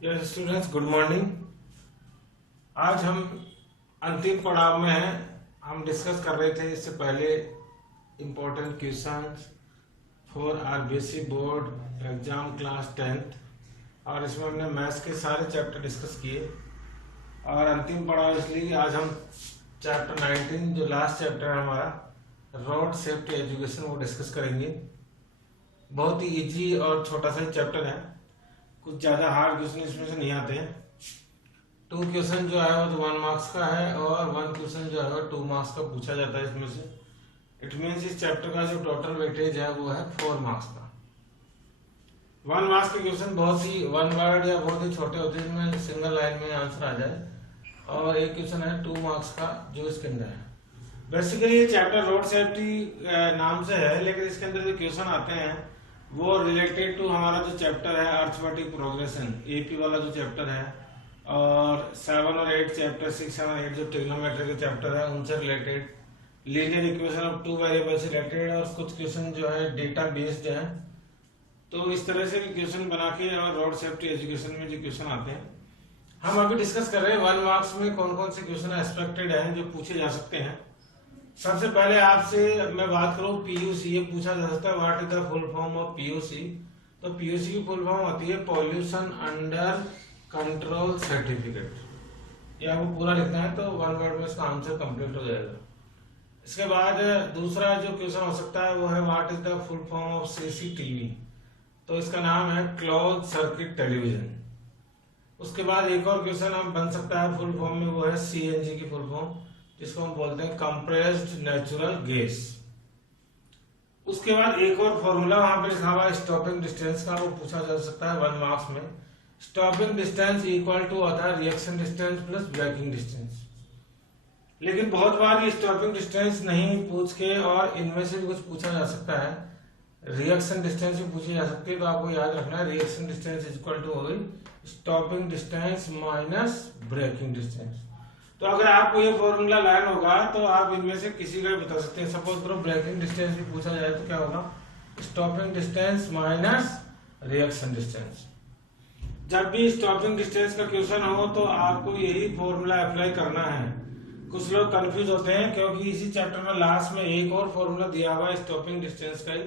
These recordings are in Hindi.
Yes students, good morning. आज हम अंतिम पड़ाव में हैं। हम डिस्कस कर रहे थे इससे पहले important questions for RBSE board exam class 10th, और इसमें हमने मैथ्स के सारे चैप्टर डिस्कस किए। और अंतिम पड़ाव इसलिए आज हम चैप्टर 19 जो लास्ट चैप्टर है हमारा रोड सेफ्टी एजुकेशन वो डिस्कस करेंगे। बहुत ही इजी और छोटा सा चैप्टर है, कुछ ज़्यादा हार्ड क्वेश्चन इसमें से नहीं आते हैं। 2 क्वेश्चन जो है वो तो 1 मार्क्स का है और 1 क्वेश्चन जो है वो 2 मार्क्स का पूछा जाता है इसमें से। इट मीन्स इस चैप्टर का जो टोटल वेटेज है वो है 4 मार्क्स का। 1 मार्क्स के क्वेश्चन बहुत ही 1 वर्ड या बहुत ही छोटे होते हैं, जिनमें सिंगल लाइन में आंसर आ जाए, और एक क्वेश्चन है 2 मार्क्स का जो इसके अंदर है। बेसिकली ये चैप्टर रोड सेफ्टी नाम से है, लेकिन इसके अंदर जो क्वेश्चन आते हैं वो रिलेटेड टू हमारा जो चैप्टर है अर्थमेटिक प्रोग्रेशन, एपी वाला जो चैप्टर है, और 7 और 8 चैप्टर 6, 7, 8 जो ट्रिग्नोमेट्री के चैप्टर है उनसे related, linear equation of 2 variable से रिलेटेड, और कुछ क्वेश्चन जो है डेटा बेस्ड है। तो इस तरह से क्वेश्चन बना के और रोड सेफ्टी एजुकेशन में जो क्वेश्चन आते हैं हम अभी डिस्कस कर रहे हैं। 1 मार्क्स में कौन कौन से क्वेश्चन एक्सपेक्टेड हैं जो पूछे जा सकते हैं। सबसे पहले आपसे मैं बात करूं पीयूसी, ये पूछा जा सकता है what is the full form of PUC. तो पीयूसी की फुल फॉर्म होती है पॉल्यूशन अंडर कंट्रोल सर्टिफिकेट। ये आपको पूरा लिखना है तो 1 वर्ड में इसका आंसर कंप्लीट हो जाएगा। इसके बाद दूसरा जो क्वेश्चन हो सकता है वो है what is the full form of CCTV. तो इसका नाम है क्लोज सर्किट टेलीविजन। उसके बाद एक और क्वेश्चन हम बन सकता है फुल फॉर्म में, वो है सीएनजी की फुल फॉर्म, जिसको हम बोलते हैं कंप्रेस्ड नेचुरल गैस। उसके बाद एक और फॉर्मूला वहां पे लिखा हुआ है स्टॉपिंग डिस्टेंस का, वो पूछा जा सकता है 1 मार्क्स में। स्टॉपिंग डिस्टेंस इक्वल टू होता है reaction distance plus braking distance. लेकिन बहुत बार ये स्टॉपिंग डिस्टेंस नहीं पूछ के और इनमें से भी कुछ पूछा जा सकता है, रिएक्शन डिस्टेंस भी पूछी जा सकती है। तो आपको याद रखना है रिएक्शन डिस्टेंस इक्वल टू होगी stopping distance minus braking distance. तो अगर आपको ये फॉर्मूला लाइन होगा तो आप इनमें से किसी का भी बता सकते हैं। सपोज करो ब्रेकिंग डिस्टेंस भी पूछा जाए तो क्या होगा stopping distance minus reaction distance. जब भी स्टॉपिंग डिस्टेंस का क्वेश्चन हो तो आपको यही फॉर्मूला अप्लाई करना है। कुछ लोग कंफ्यूज होते हैं क्योंकि इसी चैप्टर में लास्ट में एक और फॉर्मूला दिया हुआ है स्टॉपिंग डिस्टेंस का ही,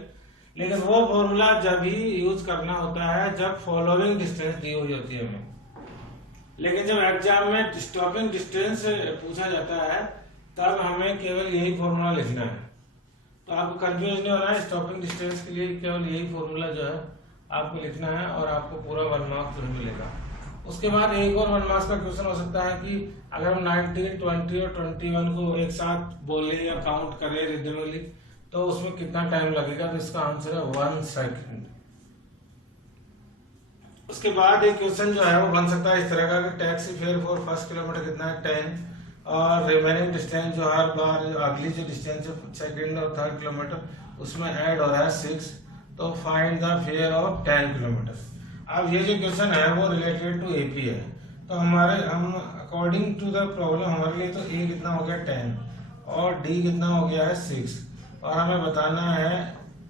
लेकिन वो फॉर्मूला जब ही यूज करना होता है जब फॉलोइंग डिस्टेंस दी हुई होती है हमें। लेकिन जब एग्जाम में स्टॉपिंग डिस्टेंस पूछा जाता है तब हमें केवल यही फॉर्मूला लिखना है। तो आपको कंफ्यूज नहीं होना है, स्टॉपिंग डिस्टेंस के लिए केवल यही फॉर्मूला जो है आपको लिखना है और आपको पूरा 1 मार्क्स जरूर मिलेगा। उसके बाद एक और 1 मार्क्स का क्वेश्चन हो सकता है कि अगर हम 19, 20 और 21 को एक साथ बोले या काउंट करें रिदमली तो उसमें कितना टाइम लगेगा। तो इसका आंसर है 1 सेकेंड। उसके बाद एक क्वेश्चन जो है वो बन सकता है इस तरह का कि taxi fare for first kilometre कितना है 10, और रिमेनिंग डिस्टेंस जो हर बार अगली जो डिस्टेंस है सेकंड और थर्ड किलोमीटर उसमें ऐड हो रहा है 6। तो find the fare of 10 kilometre. अब ये जो क्वेश्चन है वो रिलेटेड टू एपी है, तो हम अकॉर्डिंग टू द प्रॉब्लम हमारे लिए तो ए कितना हो गया 10 और डी कितना हो गया है 6, और हमें बताना है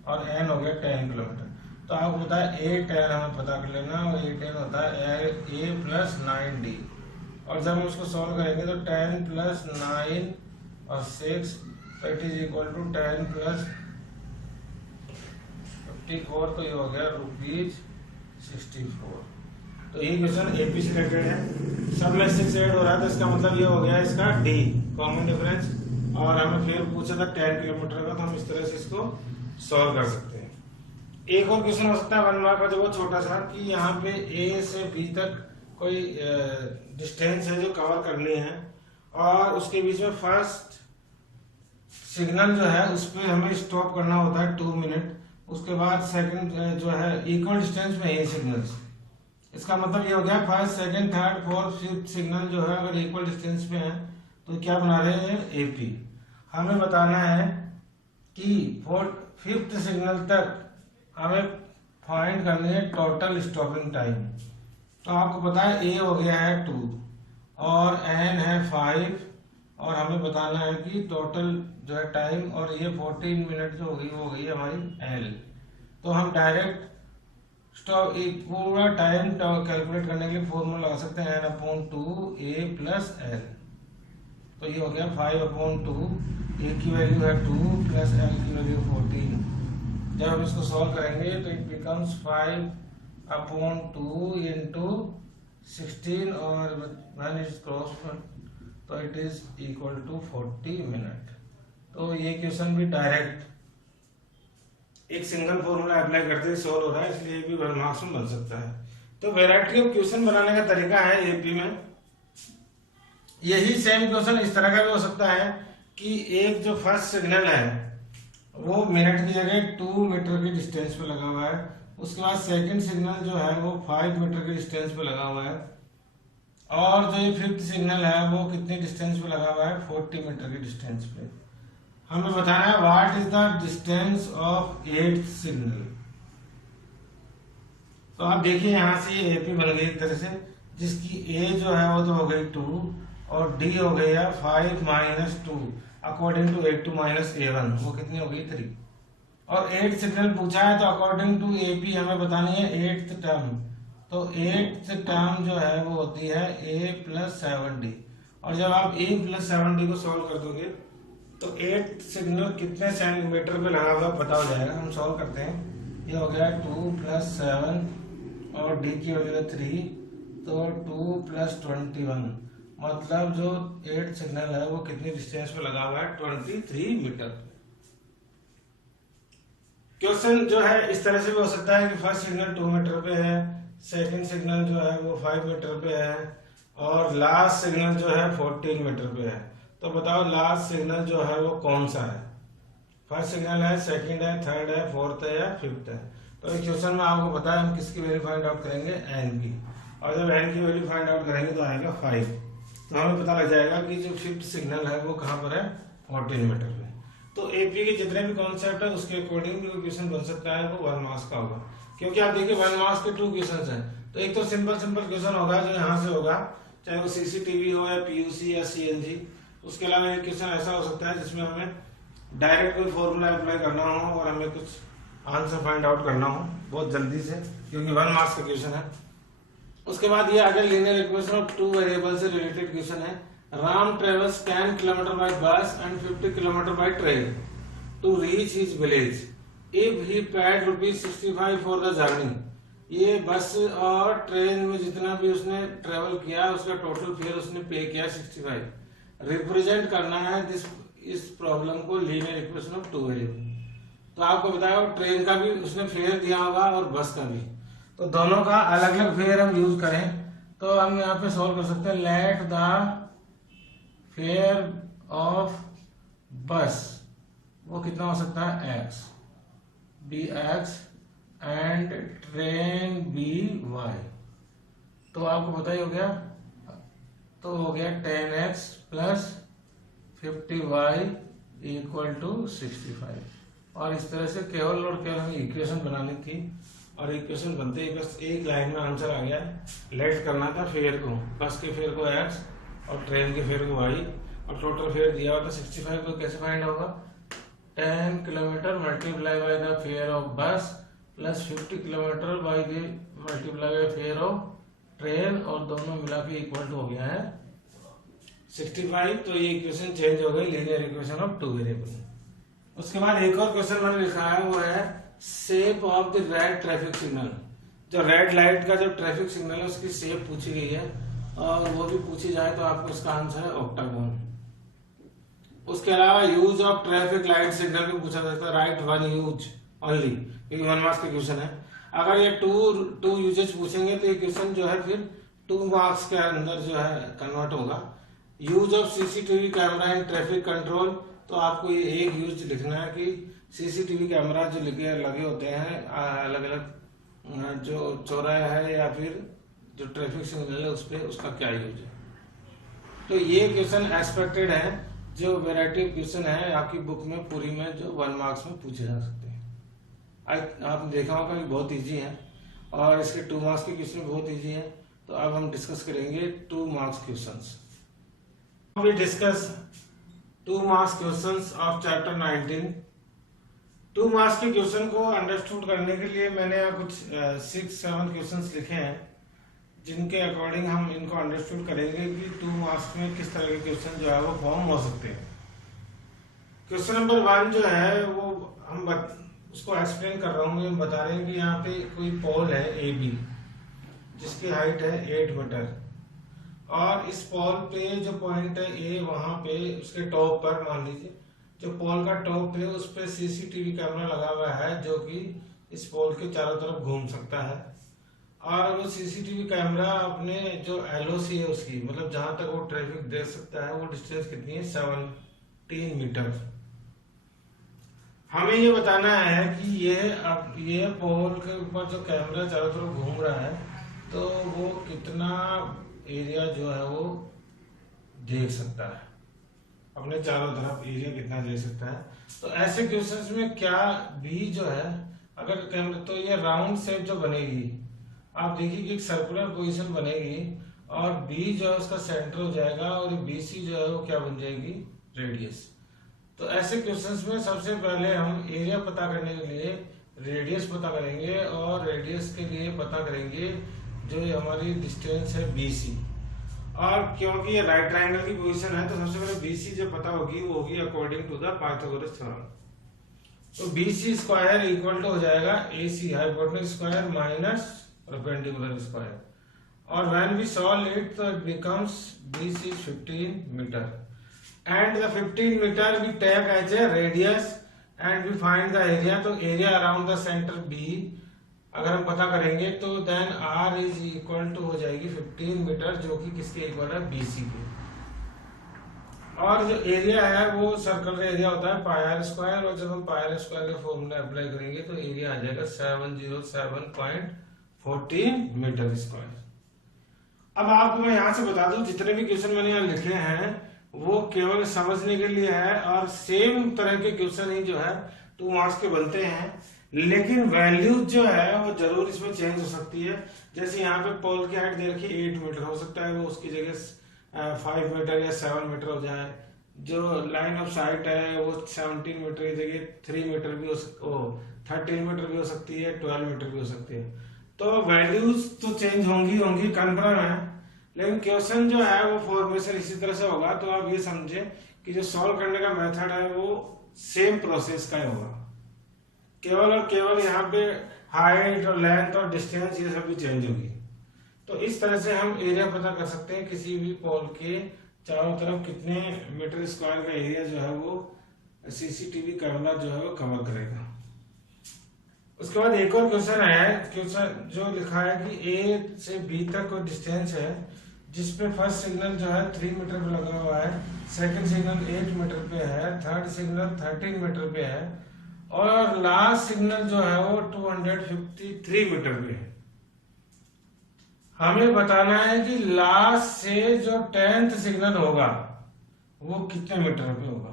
और एन हो गया 10 किलोमीटर। तो आपको पता है A10 हमें पता कर लेना, और A10 होता है A प्लस 9D। और जब हम उसको सॉल्व करेंगे तो 10 प्लस 9 और 6 तो it is equal to 10 plus 54, तो ये हो गया ₹64। तो ये क्वेश्चन एपी से रिलेटेड है, सब में 6 ऐड हो रहा है तो इसका मतलब ये हो गया इसका डी कॉमन डिफरेंस। और हमें फिर पूछा था 10 किलोमीटर का, तो हम इस तरह से इसको सॉल्व कर सकते हैं। एक और क्वेश्चन हो सकता है 1 मार्क का जो वो छोटा सा कि यहाँ पे ए से बी तक कोई डिस्टेंस है जो कवर करनी है, और उसके बीच में फर्स्ट सिग्नल जो है उस पर हमें स्टॉप करना होता है 2 मिनट। उसके बाद सेकंड जो है इक्वल डिस्टेंस में है सिग्नल्स। इसका मतलब ये हो गया first, second, third, fourth, fifth signal जो है अगर इक्वल डिस्टेंस पे है तो क्या बना रहे हैं एपी। हमें बताना है कि 5th सिग्नल तक हमें फाइंड करनी है टोटल स्टॉपिंग टाइम। तो आपको पता है ए हो गया है 2 और एन है 5, और हमें बताना है कि टोटल जो है टाइम, और ये 14 मिनट जो होगी वो हो गई हमारी एल। तो हम डायरेक्ट स्टॉप पूरा टाइम कैलकुलेट करने के लिए फॉर्मूला लगा सकते हैं n/2 a+l। तो ये हो गया 5/2, a की वैल्यू है 2 प्लस l की वैल्यू 14। जब हम इसको सॉल्व करेंगे तो इट बिकम्स 5/2 इंटू 16 और व्हेन इट क्रॉस तो it is equal to 40 minute. तो ये क्वेश्चन भी डायरेक्ट एक सिंगल फॉर्मूला अप्लाई करते ही सॉल्व हो रहा है, इसलिए ये भी 1 मार्क्स में बन सकता है। तो वैरायटी ऑफ क्वेश्चन बनाने का तरीका है एपी में। यही सेम क्वेश्चन इस तरह का भी हो सकता है कि एक जो फर्स्ट सिग्नल है वो मिनट की जगह 2 मीटर की डिस्टेंस पे लगा हुआ है, उसके बाद सेकंड सिग्नल जो है वो 5 मीटर की डिस्टेंस पे लगा हुआ है, और जो ये फिफ्थ सिग्नल है वो कितनी डिस्टेंस पे लगा हुआ है 40 मीटर की डिस्टेंस पे। हमें बताना है what is the distance of eighth signal. तो आप देखिए यहाँ से ये एपी बन गई एक तरह से, जिसकी ए जो है वो तो हो गई 2 और डी हो गई है 5 minus 2 according to 8 minus a1, वो कितनी हो गई 3। और एट्थ सिग्नल पूछा है तो अकॉर्डिंग टू एपी हमें बतानी है एट्थ टर्म। तो एट्थ टर्म जो है वो होती है a+7d, और जब आप a+7d को सॉल्व कर दोगे तो एट्थ सिग्नल कितने सेंटीमीटर पे लगा हुआ पता हो जाएगा। हम सॉल्व करते हैं। ये हो गया 2 + 7 और d की वैल्यू है 3, तो 2 + 21, मतलब जो एट्थ सिग्नल है वो कितनी डिस्टेंस पे लगा हुआ है 23 मीटर। क्वेश्चन जो है इस तरह से भी हो सकता है कि फर्स्ट सिग्नल 2 मीटर पे है, सेकंड सिग्नल जो है वो 5 मीटर पे है, और लास्ट सिग्नल जो है 14 मीटर पे है। तो बताओ लास्ट सिग्नल जो है वो कौन सा है। फर्स्ट सिग्नल है, सेकंड है, थर्ड है, फोर्थ है या फिफ्थ है। तो इस क्वेश्चन में आपको पता है हम किसकी वैल्यू फाइंड आउट करेंगे, एन की, और जब एन की वैल्यू फाइंड आउट करेंगे तो आएगा 5। तो हमें पता लग जाएगा कि जो फिफ्थ सिग्नल है वो कहाँ पर है 14 मीटर पे। तो एपी के जितने भी कॉन्सेप्ट है उसके अकॉर्डिंग जो क्वेश्चन बन सकता है वो 1 मार्क्स का होगा, क्योंकि आप देखिए 1 मार्क्स के 2 क्वेश्चन हैं। तो एक तो सिंपल क्वेश्चन होगा जो यहाँ से होगा, चाहे वो सीसीटीवी हो या पीयूसी या सीएलजी। उसके अलावा एक क्वेश्चन ऐसा हो सकता है जिसमें हमें डायरेक्ट कोई फॉर्मूला अप्लाई करना हो और हमें कुछ आंसर फाइंड आउट करना हो बहुत जल्दी से, क्योंकि 1 मार्क्स का क्वेश्चन है। उसके बाद ये आगे लीनियर इक्वेशन ऑफ 2 वेरिएबल से रिलेटेड क्वेश्चन है। Ram travels 10 kilometre by bus and 50 kilometre by train to reach his village if he paid ₹65 for the journey. ये बस और ट्रेन में जितना भी उसने ट्रेवल किया उसका टोटल फेयर उसने पे किया 65। रिप्रेजेंट करना है इस प्रॉब्लम को लीनियर इक्वेशन ऑफ 2 वेरिएबल। तो आपको बताया ट्रेन का भी उसने फेयर दिया होगा और बस का भी, तो दोनों का अलग अलग फेयर हम यूज करें तो हम यहाँ पे सॉल्व कर सकते हैं। लेट द फेयर ऑफ बस वो कितना हो सकता है x bx and train by। तो आपको पता ही हो गया, तो हो गया 10x + 50y = 65। और इस तरह से केवल और केवल हमें इक्वेशन बनानी थी, और इक्वेशन बनते ही बस एक लाइन में आंसर आ गया। लेट करना था फेयर को, बस के फेयर को x और ट्रेन के फेयर को y, और टोटल फेयर दिया हुआ था 65। को कैसे फाइंड होगा, 10 kilometre multiply by the fare of bus plus 50 kilometre by the multiply by fare of train, और दोनों मिला के इक्वल टू हो गया है 65। तो ये इक्वेशन चेंज हो गई लीनियर इक्वेशन ऑफ 2 वेरिएबल। उसके बाद एक और क्वेश्चन मैंने लिखा है वो है shape of the red traffic signal. जो रेड लाइट का जो ट्रैफिक सिग्नल है उसकी शेप पूछी गई है, और वो भी पूछी जाए तो आपको इसका आंसर है ऑक्टागोन। उसके अलावा use of traffic light signal भी पूछा जाता है, राइट 1 यूज ओनली, क्योंकि 1 मार्क्स का क्वेश्चन है। अगर ये टू यूजेज पूछेंगे तो ये क्वेश्चन जो है फिर 2 मार्क्स के अंदर जो है कन्वर्ट होगा। Use of CCTV camera in traffic control, तो आपको ये एक यूज लिखना है कि सीसीटीवी कैमरा जो लगे होते हैं अलग अलग जो चौराहे है या फिर जो ट्रैफिक सिग्नल है उस पर उसका क्या यूज है। तो ये क्वेश्चन एक्सपेक्टेड है, जो वैरायटी क्वेश्चन है आपकी बुक में पूरी में जो 1 मार्क्स में पूछे जा सकते हैं। आपने देखा होगा कि बहुत इजी है, और इसके 2 मार्क्स के क्वेश्चन बहुत इजी है। तो अब हम डिस्कस करेंगे 2 marks questions. We discuss 2 marks questions of chapter 19 2 marks के क्वेश्चन को अंडरस्टूड करने के लिए मैंने यहाँ कुछ 6-7 क्वेश्चंस लिखे हैं, जिनके अकॉर्डिंग हम इनको अंडरस्टूड करेंगे कि 2 मार्क्स में किस तरह के क्वेश्चन जो है वो फॉर्म हो सकते हैं। क्वेश्चन नंबर 1 जो है वो उसको एक्सप्लेन कर रहा हूँ। बता रहे हैं कि यहाँ पे कोई पोल है ए बी, जिसकी हाइट है 8 मीटर, और इस पोल पे जो पॉइंट है ए, वहां पे उसके टॉप पर मान लीजिए जो पोल का टॉप है उस पे सीसीटीवी कैमरा लगा हुआ है, जो कि इस पोल के चारों तरफ घूम सकता है। और वो सीसीटीवी कैमरा अपने जो एलओसी है उसकी, मतलब जहां तक वो ट्रैफिक देख सकता है, वो डिस्टेंस कितनी है, 17 मीटर। हमें ये बताना है कि ये पोल के ऊपर जो कैमरा चारों तरफ घूम रहा है, तो वो कितना एरिया जो है वो देख सकता है, अपने चारों तरफ एरिया कितना देख सकता है। तो ऐसे क्वेश्चंस में क्या बी जो है, अगर कैमरा, तो ये राउंड शेप जो बनेगी, आप देखिए कि एक सर्कुलर पोजीशन बनेगी, और बी जो है उसका सेंटर हो जाएगा, और बी सी जो है वो क्या बन जाएगी, रेडियस। तो ऐसे क्वेश्चंस में सबसे पहले हम एरिया पता करने के लिए रेडियस पता करेंगे, और रेडियस के लिए पता करेंगे जो हमारी डिस्टेंस है BC। और क्योंकि ये राइट ट्रायंगल की पोजीशन है, तो सबसे पहले BC जो पता होगी वो होगी according to the Pythagoras theorem. तो BC स्क्वायर इक्वल टू हो जाएगा AC, hypotenuse square minus perpendicular square, और व्हेन वी सॉल्व इट तो it becomes BC 15 metre, and the 15 metre we take as a radius and we find the area. तो area around the centre B अगर हम पता करेंगे तो then R is equal to हो जाएगी 15 मीटर, जो कि किसके इक्वल है, BC के। और जो एरिया है वो सर्कल एरिया होता है पाई आर स्क्वायर, और जब हम पाई आर स्क्वायर का फॉर्मूला अप्लाई करेंगे तो एरिया आ जाएगा 707.14 मीटर स्क्वायर। अब आपको मैं यहाँ से बता दूं, जितने भी क्वेश्चन मैंने यहाँ लिखे हैं वो केवल समझने के लिए है, और सेम तरह के क्वेश्चन ही जो है 2 मार्क्स के बनते हैं, लेकिन वैल्यूज जो है वो जरूर इसमें चेंज हो सकती है। जैसे यहाँ पे पोल की हाइट दे रखी है 8 मीटर, हो सकता है वो उसकी जगह 5 मीटर या 7 मीटर हो जाए। जो लाइन ऑफ साइट है वो 17 मीटर की जगह 3 मीटर भी 13 मीटर भी हो सकती है, 12 मीटर भी हो सकती है। तो वैल्यूज तो चेंज होंगी कन्फर्म है, लेकिन क्वेश्चन जो है वो फॉर्मेशन इसी तरह से होगा। तो आप ये समझे कि जो सॉल्व करने का मेथड है वो सेम प्रोसेस का ही होगा, केवल और केवल यहाँ पे हाइट और लेंथ और डिस्टेंस ये सब भी चेंज होगी। तो इस तरह से हम एरिया पता कर सकते हैं किसी भी पोल के चारों तरफ कितने मीटर स्क्वायर का एरिया जो है वो सीसीटीवी कैमरा जो है वो कवर करेगा। उसके बाद एक और क्वेश्चन है, क्वेश्चन जो लिखा है कि A से B तक कोई डिस्टेंस है, जिसपे फर्स्ट सिग्नल जो है 3 मीटर पे लगा हुआ है, सेकंड सिग्नल 8 मीटर पे है, थर्ड सिग्नल 13 मीटर पे है, और लास्ट सिग्नल जो है वो 253 मीटर पे है। हमें बताना है कि लास्ट से जो 10th सिग्नल होगा वो कितने मीटर पे होगा।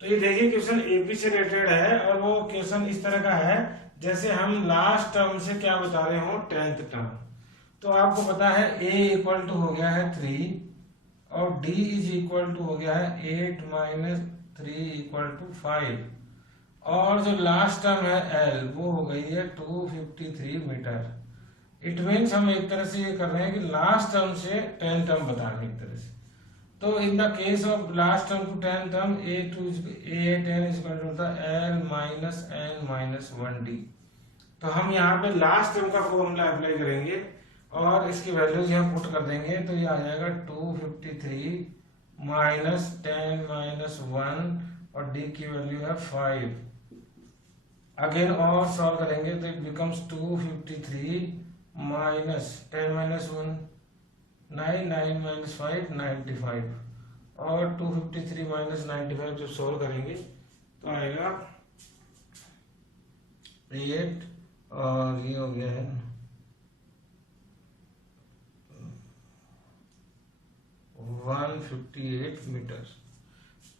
तो ये देखिए क्वेश्चन एपी से रिलेटेड है, और वो क्वेश्चन इस तरह का है जैसे हम लास्ट टर्म से क्या बता रहे हो, 10th टर्म। तो आपको पता है A इक्वल टू हो गया है 3, और D इज इक्वल टू हो गया है 8 माइनस 3 इक्वल टू 5, और जो लास्ट टर्म है L वो हो गई है 253 मीटर। इट मीन्स हम एक तरह से ये कर रहे हैं कि लास्ट टर्म से 10 टर्म बता रहे हैं एक तरह से। तो in the case of last term to 10 term A10 is equal to L minus N minus 1D। तो हम यहाँ पे लास्ट टर्म का फॉर्मूला अप्लाई करेंगे और इसकी वैल्यूज यहाँ पुट कर देंगे, तो ये आ जाएगा 253 माइनस 10 माइनस 1, और D की वैल्यू है 5। अगेन और सॉल्व करेंगे तो it becomes 253 minus 10 minus 1 9, 9 minus 5 95, और 253 माइनस 95 जब सॉल्व करेंगे तो आएगा 8, और ये हो गया है 158 मीटर।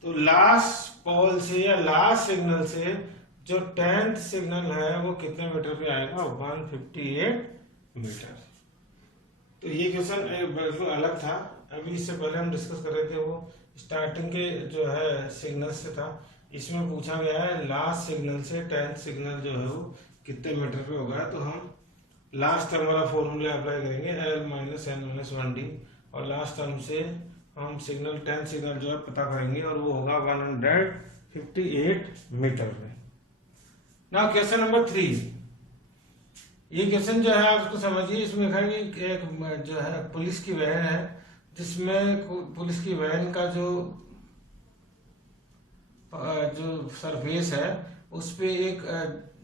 तो लास्ट पोल से या लास्ट सिग्नल से जो 10th सिग्नल है वो कितने मीटर पे आएगा, 158 मीटर। तो ये क्वेश्चन बिल्कुल अलग था। अभी इससे पहले हम डिस्कस कर रहे थे वो स्टार्टिंग के जो है सिग्नल से था, इसमें पूछा गया है लास्ट सिग्नल से 10th सिग्नल जो है वो कितने मीटर पे होगा, तो हम लास्ट टर्म वाला फॉर्मूला अप्लाई करेंगे L minus N minus 1D, और लास्ट टर्म से हम सिग्नल 10th सिग्नल जो है पता करेंगे और वो होगा 158 मीटर में। नाउ क्वेश्चन नंबर 3, ये क्वेश्चन जो है आप उसको समझिए। इसमें लिखा है कि एक जो है पुलिस की वैन है, जिसमें पुलिस की वैन का जो सरफेस है उस पे एक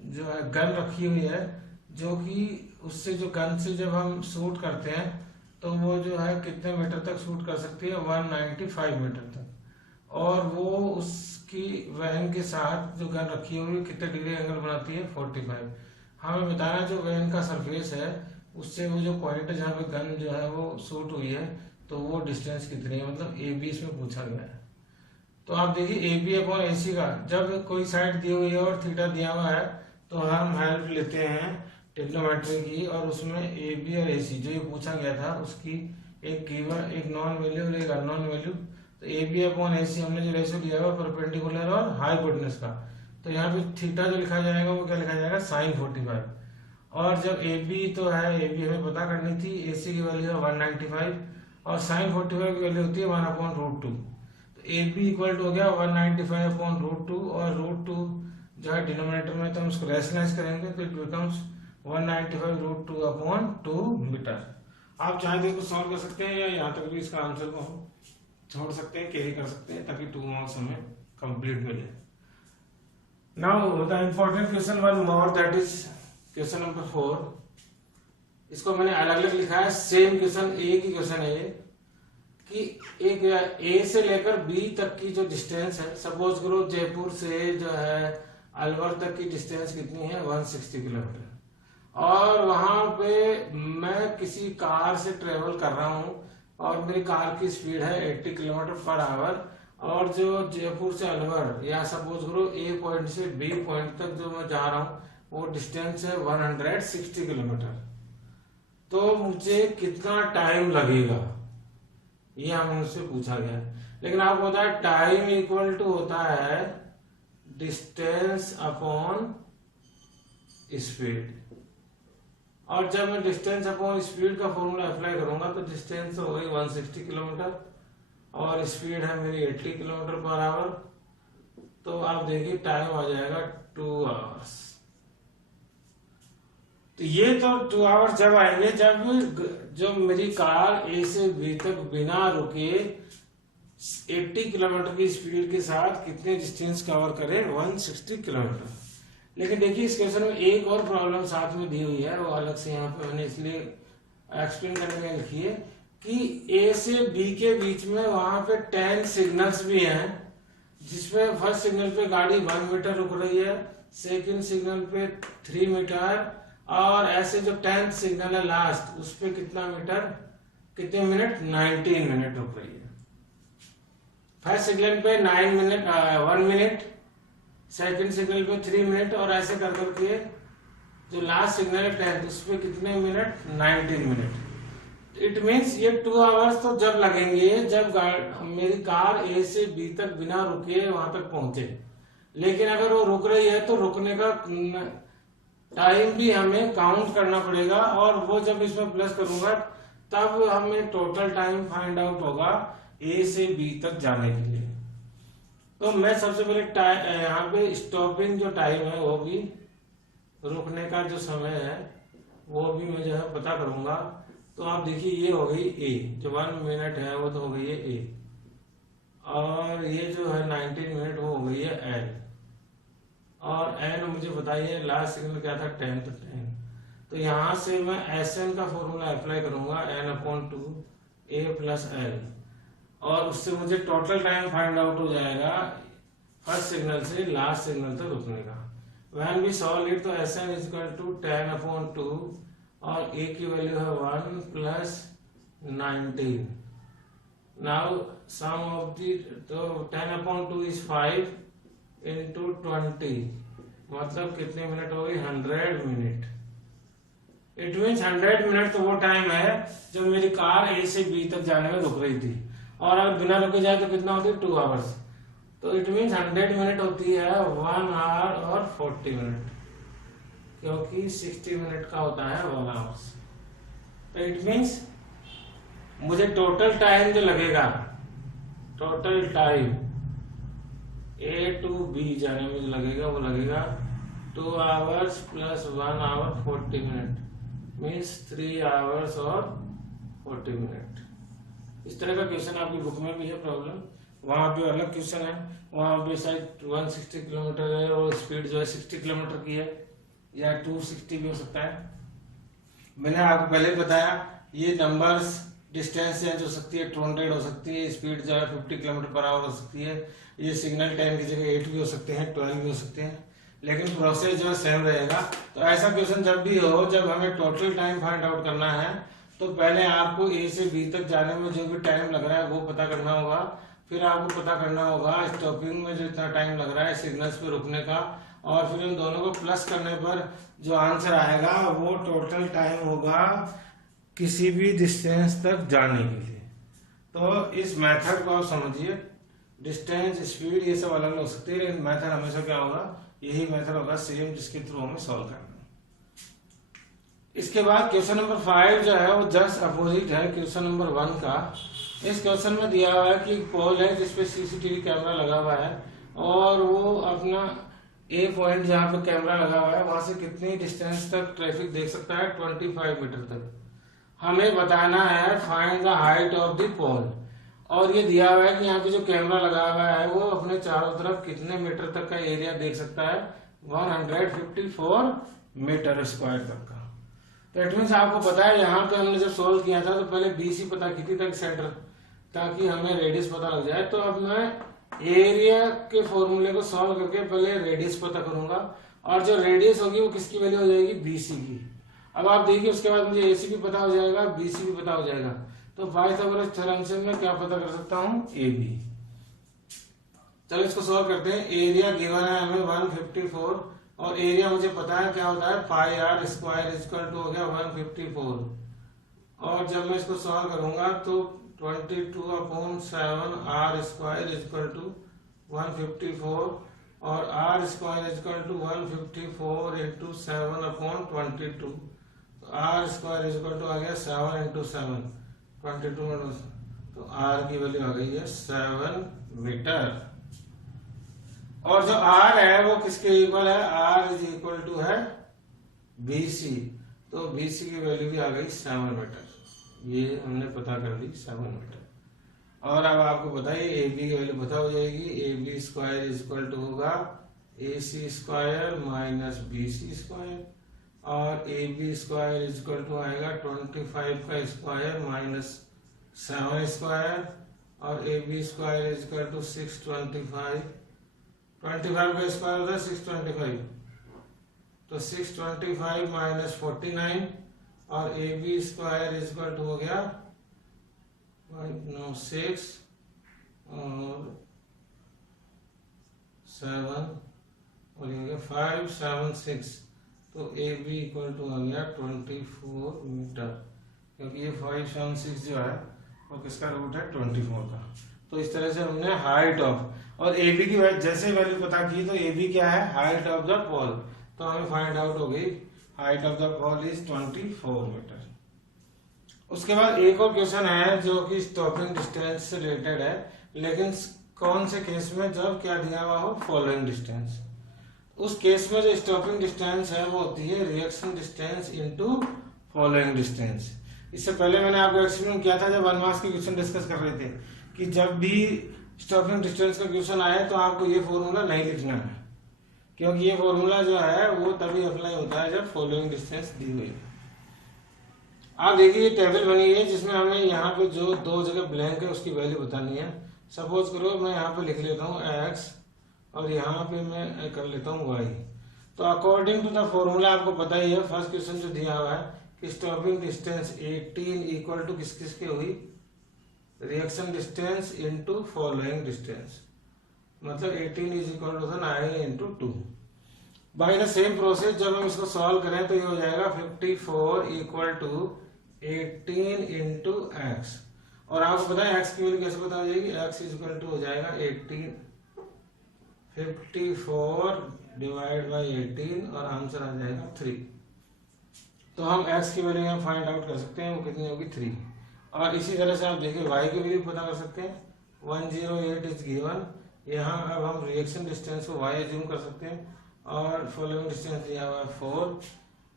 जो है गन रखी हुई है, जो कि उससे जो गन से जब हम शूट करते हैं तो वो जो है कितने मीटर तक शूट कर सकती है, 195 मीटर तक। और वो उसकी वैन के साथ जो गन रखी हुई है कितने डिग्री एंगल बनाती है, 45। हमें बताना जो वैन का सरफेस है उससे वो जो पॉइंट है जहाँ पे गन जो है वो शूट हुई है तो वो डिस्टेंस कितनी है, मतलब ए बी इसमें पूछा गया है। तो आप देखिए ए बी अपॉन ए सी का, जब कोई साइड दी हुई है और थीटा दिया हुआ है तो हम हेल्प लेते हैं ट्रिग्नोमेट्री की, और उसमें ए बी और ए सी जो ये पूछा गया था उसकी एक गिवन, एक नॉन वैल्यू और एक अननोन वैल्यू। तो ए बी अपॉन ए सी हमने जो रेशियो लिया हुआ परपेंडिकुलर और हाइपोटेन्यूज का, तो यहाँ पे थीटा जो लिखा जाएगा वो क्या लिखा जाएगा, साइन 45। और जब ए बी तो है, ए बी हमें पता करनी थी, ए सी की वैल्यू है 195 और साइन 45 की वैल्यू होती है 1/√2। ए बी इक्वल टू हो गया 195/√2, और √2 जो है डिनोमिनेटर में तो हम उसको रैशनलाइज करेंगे तो इट बिकम्स 195√2/2 मीटर। आप चाहे तो इसको सॉल्व कर सकते हैं या यहाँ तक भी इसका आंसर को हम छोड़ सकते हैं, कैरी कर सकते हैं, ताकि 2 मार्क्स हमें कंप्लीट मिले। Now the important question one more, that is question number 4। इसको मैंने अलग अलग लिखा है, सेम क्वेश्चन एक ही क्वेश्चन है ये, कि एक ए से लेकर बी तक की जो डिस्टेंस है, सपोज करो जयपुर से जो है अलवर तक की डिस्टेंस कितनी है, 160 किलोमीटर, और वहां पे मैं किसी कार से ट्रेवल कर रहा हूं और मेरी कार की स्पीड है 80 किलोमीटर पर आवर, और जो जयपुर से अलवर या सपोज करो ए पॉइंट से बी पॉइंट तक जो मैं जा रहा हूं वो डिस्टेंस है 160 किलोमीटर, तो मुझे कितना टाइम लगेगा, ये हमसे पूछा गया है। लेकिन आपको पता है टाइम इक्वल टू होता है डिस्टेंस अपॉन स्पीड, और जब मैं डिस्टेंस अपॉन स्पीड का फॉर्मूला अप्लाई करूंगा तो डिस्टेंस हो गई 160 किलोमीटर और स्पीड है मेरी 80 किलोमीटर पर आवर, तो आप देखिए टाइम आ जाएगा 2 आवर्स। तो ये तो 2 आवर्स जब आएंगे जब मेरी कार ए से बी तक बिना रुके 80 किलोमीटर की स्पीड के साथ कितने डिस्टेंस कवर करे, 160 किलोमीटर। लेकिन देखिए इस क्वेश्चन में एक और प्रॉब्लम साथ में दी हुई है, वो अलग से यहाँ पे मैंने इसलिए एक्सप्लेन करने में लिखी है कि ए से बी के बीच में वहां पे 10 सिग्नल्स भी हैं, जिसमें फर्स्ट सिग्नल पे गाड़ी 1 मीटर रुक रही है, सेकंड सिग्नल पे 3 मीटर, और ऐसे जो 10th सिग्नल है लास्ट उस पे कितना मीटर, कितने मिनट, 19 मिनट रुक रही है। फर्स्ट सिग्नल पे 1 मिनट, सेकंड सिग्नल पे 3 मिनट, और ऐसे कर करके जो लास्ट सिग्नल है 10th उस पे कितने मिनट, 19 मिनट। इट मीन्स ये 2 आवर्स तो जब लगेंगे जब मेरी कार ए से बी तक बिना रुके वहां तक पहुंचे, लेकिन अगर वो रुक रही है तो रुकने का टाइम भी हमें काउंट करना पड़ेगा, और वो जब इसमें प्लस करूंगा तब हमें टोटल टाइम फाइंड आउट होगा ए से बी तक जाने के लिए। तो मैं सबसे पहले यहाँ पे स्टॉपिंग जो टाइम है वो भी, रुकने का जो समय है वो भी मैं जो है पता करूंगा। तो आप देखिए ये हो गई ए, जो 1 मिनट है वो तो हो गई है ए, और ये जो है 19 मिनट वो हो गई है एल, और एन मुझे बताइए लास्ट सिग्नल क्या था, 10 तो 10। तो यहां से मैं एस एन का फॉर्मूला अप्लाई करूंगा, n/2 a प्लस एल, और उससे मुझे टोटल टाइम फाइंड आउट हो जाएगा फर्स्ट सिग्नल से लास्ट सिग्नल तक रुकने का। व्हेन वी सॉल्व इट तो S N is equal to 10/2 और a की वैल्यू है 1 plus 19। Now sum of the, तो 10/2 इज 5 इंटू 20, मतलब कितने मिनट हो गई, 100 मिनट। इट मीन्स 100 मिनट तो वो टाइम है जब मेरी कार ए से बी तक जाने में रुक रही थी, और अगर बिना रुके जाए तो कितना होती है, 2 आवर्स। तो इट मीन्स 100 मिनट होती है 1 आवर और 40 मिनट, क्योंकि 60 मिनट का होता है 1 आवर्स। तो इट मीन्स मुझे टोटल टाइम जो लगेगा, total time A to B जाने में जो लगेगा वो लगेगा 2 hours plus 1 hour 40 minute, means 3 hours और 40 मिनट। इस तरह का क्वेश्चन आपकी बुक में भी है प्रॉब्लम, वहां भी अलग क्वेश्चन है, वहां भी शायद 160 किलोमीटर है और स्पीड जो है 60 किलोमीटर की है, या 260 भी हो सकता है। मैंने आपको पहले बताया ये नंबर्स डिस्टेंस चेंज हो सकती है, 200 हो सकती है, स्पीड जो है 50 किलोमीटर पर आवर हो सकती है, ये सिग्नल टाइम की जगह 8 भी हो सकते हैं, 12 भी हो सकते हैं, लेकिन प्रोसेस जो है सेम रहेगा। तो ऐसा क्वेश्चन जब भी हो, जब हमें टोटल टाइम फाइंड आउट करना है, तो पहले आपको ए से बी तक जाने में जो भी टाइम लग रहा है वो पता करना होगा, फिर आपको पता करना होगा स्टॉपिंग में जो इतना टाइम लग रहा है सिग्नल्स पे रुकने का, और फिर इन दोनों को प्लस करने पर जो आंसर आएगा वो टोटल टाइम होगा किसी भी डिस्टेंस तक जाने के लिए। तो इस मेथड को आप समझिए, डिस्टेंस, स्पीड ये सब अलग हो सकती है, लेकिन मेथड हमेशा क्या होगा, यही मेथड होगा सेम, जिसके थ्रू हमें सॉल्व करना है। इसके बाद क्वेश्चन नंबर 5 जो है वो जस्ट अपोजिट है क्वेश्चन नंबर 1 का। इस क्वेश्चन में दिया हुआ है कि पोल है जिसपे सीसीटीवी कैमरा लगा हुआ है, और वो अपना ए पॉइंट जहाँ पे कैमरा लगा हुआ है वहां से कितनी डिस्टेंस तक ट्रैफिक देख सकता है, 25 मीटर तक। हमें बताना है find the height of the pole, और ये दिया हुआ है कि यहाँ पे जो कैमरा लगा हुआ है वो अपने चारों तरफ कितने मीटर तक का एरिया देख सकता है, 154 मीटर स्क्वायर तक का। तो इट मीन्स आपको पता है यहाँ पे हमने जब सोल्व किया था तो पहले BC पता की थी तक सेंटर, ताकि हमें रेडियस पता लग जाए। तो अब मैं एरिया के फॉर्मूले को सॉल्व करके पहले रेडियस पता करूंगा, और जो रेडियस होगी वो किसकी वैल्यू हो जाएगी, BC की। अब आप देखिए उसके बाद मुझे AC भी पता हो जाएगा, BC भी पता हो जाएगा, तो पाइथागोरस थ्योरम से मैं क्या पता कर सकता हूँ, AB। चलो इसको सॉल्व करते हैं। एरिया गिवन है हमें 154, और एरिया मुझे पता है क्या होता है, पाई आर स्क्वायर इक्वल टू हो गया 154, और जब मैं इसको सॉल्व करूंगा तो 22/7 आर स्क्वायर इक्वल टू 154, और R square equal to 154 into 7/22, R square equal to आ गया 7 इंटू 7, 22 में, तो आर की वैल्यू आ गई है 7 मीटर। और जो आर है वो किसके इक्वल है, आर इज इक्वल टू है BC, तो BC की वैल्यू भी आ गई 7 मीटर, ये हमने पता कर दी 7 मीटर। और अब आपको बताइए AB की वैल्यू पता हो जाएगी, AB स्क्वायर इक्वल टू होगा AC square minus BC square, और AB स्क्वायर इक्वल टू आएगा 25 का स्क्वायर माइनस 7 स्क्वायर, और AB स्क्वायर इक्वल टू 625, 25 का स्क्वायर होता है 625, तो 625 माइनस 49, और AB स्क्वायर इक्वल टू हो गया 6 और 7 और ये हो गया 576, तो AB इक्वल टू आ गया 24 मीटर, क्योंकि ये 576 जो है वो किसका रूट है, 24 का। तो इस तरह से हमने हाइट ऑफ, और AB की जैसे वैल्यू पता की, तो AB क्या है, हाइट ऑफ द पोल, तो हमें फाइंड आउट हो गई height of the pole is 24 metre. उसके बाद एक और क्वेश्चन है जो कि स्टॉपिंग डिस्टेंस से रिलेटेड है, लेकिन कौन से केस में, जब क्या दिया हुआ हो, फॉलोइंग डिस्टेंस। उस केस में जो स्टॉपिंग डिस्टेंस है वो होती है reaction distance into following distance. इससे पहले मैंने आपको एक्सप्लेन किया था जब 1 मार्क्स के क्वेश्चन डिस्कस कर रहे थे, कि जब भी स्टॉपिंग डिस्टेंस का क्वेश्चन आए तो आपको ये फॉर्मूला नहीं लिखना है, क्योंकि ये फॉर्मूला जो है वो तभी अप्लाई होता है जब फॉलोइंग डिस्टेंस दी हुई है। आप देखिए ये टेबल बनी है जिसमें हमें यहाँ पे जो 2 जगह ब्लैंक है उसकी वैल्यू बतानी है। सपोज करो मैं यहाँ पे लिख लेता हूँ x, और यहाँ पे मैं कर लेता हूँ y। तो अकॉर्डिंग टू द फॉर्मूला आपको पता ही है, फर्स्ट क्वेश्चन जो दिया हुआ है कि स्टॉपिंग डिस्टेंस 18 इक्वल टू किस किस के हुई, reaction distance into following distance, मतलब 18 is equal to 9 into 2। By the same process जब हम इसको सॉल्व करें तो ये हो जाएगा 54 इक्वल टू 18 इंटू एक्स, और आपको पता है एक्स की वैल्यू कैसे पता हो जाएगी, एक्स इज इक्वल टू हो जाएगा 18 54 डिवाइड बाई 18 और आंसर आ जाएगा 3। तो हम x की वैल्यू यहाँ फाइंड आउट कर सकते हैं, वो कितनी होगी 3। और इसी तरह से आप देखिए y की वैल्यू पता कर सकते हैं, 108 इज गिवन। यहाँ अब हम रिएक्शन डिस्टेंस को y एज्यूम कर सकते हैं और फॉलोइंग डिस्टेंस दिया हुआ है 4।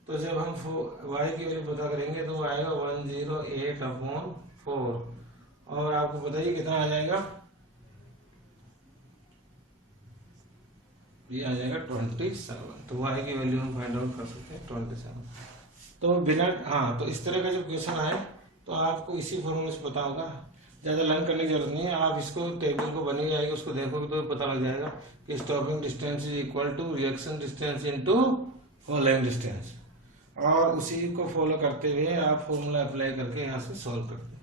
तो जब हम y की वैल्यू पता करेंगे तो वो आएगा 108/4 और आपको बताइए कितना आ जाएगा, ये आ जाएगा 27। तो y की वैल्यू हम फाइंड आउट कर सकते हैं 27। तो बिना तो इस तरह का जो क्वेश्चन आए तो आपको इसी फॉर्मूले से पता होगा, ज़्यादा लर्न करने की जरूरत नहीं है। आप इसको टेबल को बनी जाएगी, उसको देखोगे तो पता लग जाएगा कि stopping distance is equal to reaction distance into following distance, और उसी को फॉलो करते हुए आप फॉर्मूला अप्लाई करके यहाँ से सॉल्व करते हैं।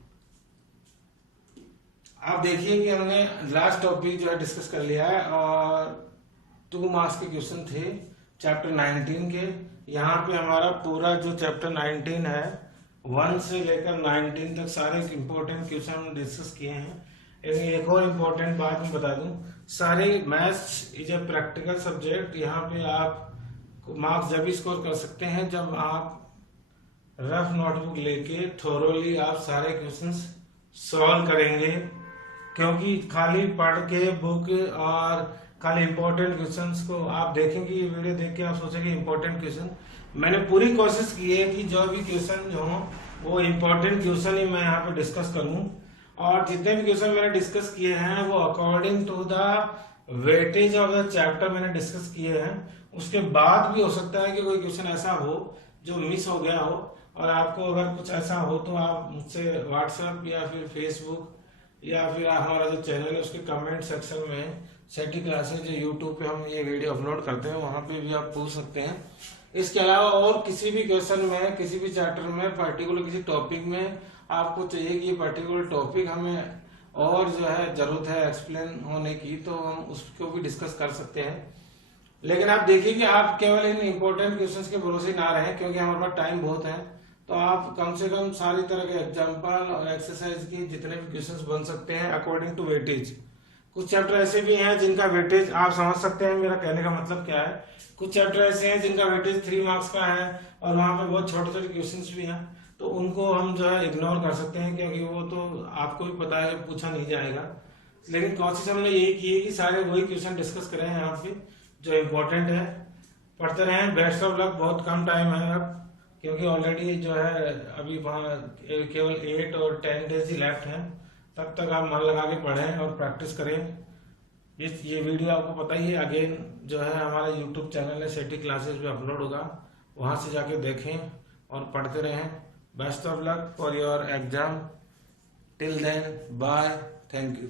आप देखिए कि हमने लास्ट टॉपिक जो है डिस्कस कर लिया है और 2 मार्क्स के क्वेश्चन थे चैप्टर 19 के। यहाँ पे हमारा पूरा जो चैप्टर 19 है 1 से लेकर 19 तक सारे इंपॉर्टेंट क्वेश्चन हम डिस्कस किए हैं। एक और इम्पोर्टेंट बात मैं बता दूं, सारे maths is a practical subject. यहाँ पे आप मार्क्स जब भी स्कोर कर सकते हैं जब आप रफ नोटबुक लेके थोरोली आप सारे क्वेश्चंस सॉल्व करेंगे, क्योंकि खाली पढ़ के बुक और खाली इंपॉर्टेंट क्वेश्चंस को आप देखेंगे, ये वीडियो देख के आप सोचेंगे इंपॉर्टेंट क्वेश्चन। मैंने पूरी कोशिश की है कि जो भी क्वेश्चन जो हो वो इंपॉर्टेंट क्वेश्चन ही मैं यहाँ पे डिस्कस करूँ, और जितने भी क्वेश्चन मैंने डिस्कस किए हैं वो according to the weightage of the chapter मैंने डिस्कस किए हैं। उसके बाद भी हो सकता है कि कोई क्वेश्चन ऐसा हो जो मिस हो गया हो, और आपको अगर कुछ ऐसा हो तो आप मुझसे व्हाट्सएप या फिर फेसबुक या फिर हमारा जो चैनल है उसके कमेंट सेक्शन में सेटी क्लासेस जो यूट्यूब पे हम ये वीडियो अपलोड करते हैं वहां पे भी आप पूछ सकते हैं। इसके अलावा और किसी भी क्वेश्चन में, किसी भी चैप्टर में, पर्टिकुलर किसी टॉपिक में आपको चाहिए कि ये पर्टिकुलर टॉपिक हमें और जो है जरूरत है एक्सप्लेन होने की, तो हम उसको भी डिस्कस कर सकते हैं। लेकिन आप देखिए कि आप केवल इन इंपॉर्टेंट क्वेश्चंस के भरोसे ना रहें, क्योंकि हमारे पास टाइम बहुत है। तो आप कम से कम सारी तरह के एग्जाम्पल और एक्सरसाइज की जितने भी क्वेश्चंस बन सकते हैं अकॉर्डिंग टू वेटेज। कुछ चैप्टर ऐसे भी हैं जिनका वेटेज आप समझ सकते हैं मेरा कहने का मतलब क्या है। कुछ चैप्टर ऐसे हैं जिनका वेटेज 3 मार्क्स का है और वहां पे बहुत छोटे छोटे क्वेश्चंस भी हैं, तो उनको हम जो है इग्नोर कर सकते हैं, क्योंकि वो तो आपको भी पता है पूछा नहीं जाएगा। लेकिन कोशिश हमने यही की है कि सारे वही क्वेश्चन डिस्कस करें यहाँ पे जो इम्पोर्टेंट है। पढ़ते रहें। Best of luck. बहुत कम टाइम है अब, क्योंकि ऑलरेडी जो है अभी वहाँ केवल 8 और 10 डेज ही लेफ्ट हैं। तब तक आप मन लगा के पढ़ें और प्रैक्टिस करें। ये वीडियो आपको पता ही है, अगेन जो है हमारा यूट्यूब चैनल है सेटी क्लासेस पे अपलोड होगा, वहाँ से जाके देखें और पढ़ते रहें। Best of luck for your exam. Till then bye, thank you.